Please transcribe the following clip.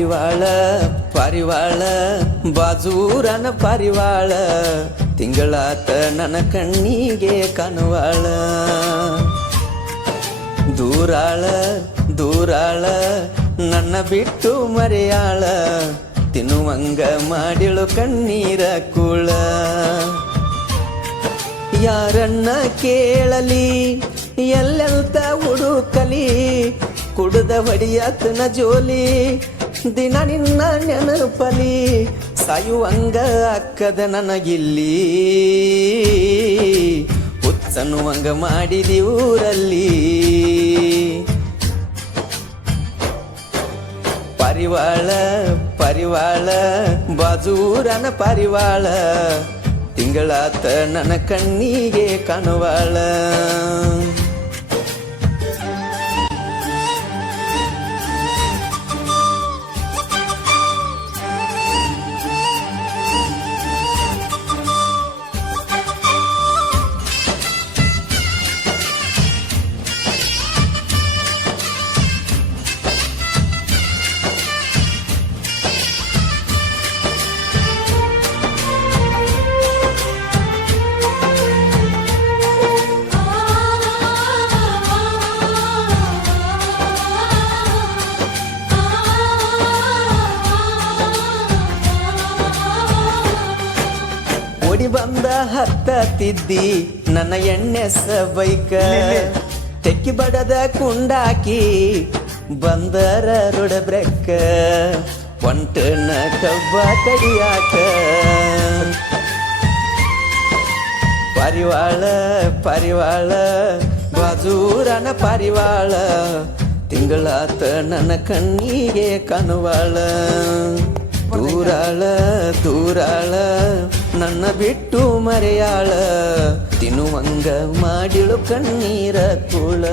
ಪಾರಿವಾಳ ಪಾರಿವಾಳ ಬಾಜೂರನ ಪಾರಿವಾಳ ತಿಂಗಳಾತ ನನ್ನ ಕಣ್ಣಿಗೆ ಕಾಣುವಾಳ ದೂರಾಳ ದೂರಾಳ ನನ್ನ ಬಿಟ್ಟು ಮರೆಯಾಳ ತಿನ್ನುವಂಗ ಮಾಡಿಳು ಕಣ್ಣೀರ ಕೂಳ ಯಾರನ್ನ ಕೇಳಲಿ ಎಲ್ಲೆಲ್ತ ಹುಡುಕಲಿ ಕುಡ್ದ ಹೊಡಿಯತನ ಜೋಲಿ ದಿನ ನಿನ್ನ ನೆನಪಲಿ ಸಾಯುವಂಗ ಅಕ್ಕದ ನನಗಿಲ್ಲಿ ಹುಚ್ಚನ್ನುವಂಗ ಮಾಡಿದಿ ಊರಲ್ಲಿ ಪಾರಿವಾಳ ಪಾರಿವಾಳ ಬಾಜೂರನ ಪಾರಿವಾಳ ತಿಂಗಳಾತ ನನ್ನ ಕಣ್ಣಿಗೆ ಕಾಣುವಾಳ ಓಡಿ ಬಂದ ಹತ್ತತ್ತಿದ್ದಿ ನನ್ನ ಎಣ್ಣೆಸ ಬೈಕ ತೆಕ್ಕಿ ಬಡದ ಕುಂಡಾಕಿ ಬಂದರ ರುಡ ಬ್ರೆಕ್ಕ ಒಂಟನ ಕಬ್ಬ ಕಡಿಯಾಕ ಪಾರಿವಾಳ ಪಾರಿವಾಳ ಬಾಜೂರನ ಪಾರಿವಾಳ ತಿಂಗಳಾತ ನನ್ನ ಕಣ್ಣಿಗೆ ಕಾಣುವಾಳ ದೂರಾಳ ದೂರಾಳ ನನ್ನ ಬಿಟ್ಟು ಮರೆಯಾಳ ತಿನ್ನುವಂಗ ಮಾಡಿಳು ಕಣ್ಣೀರ ಕೂಳ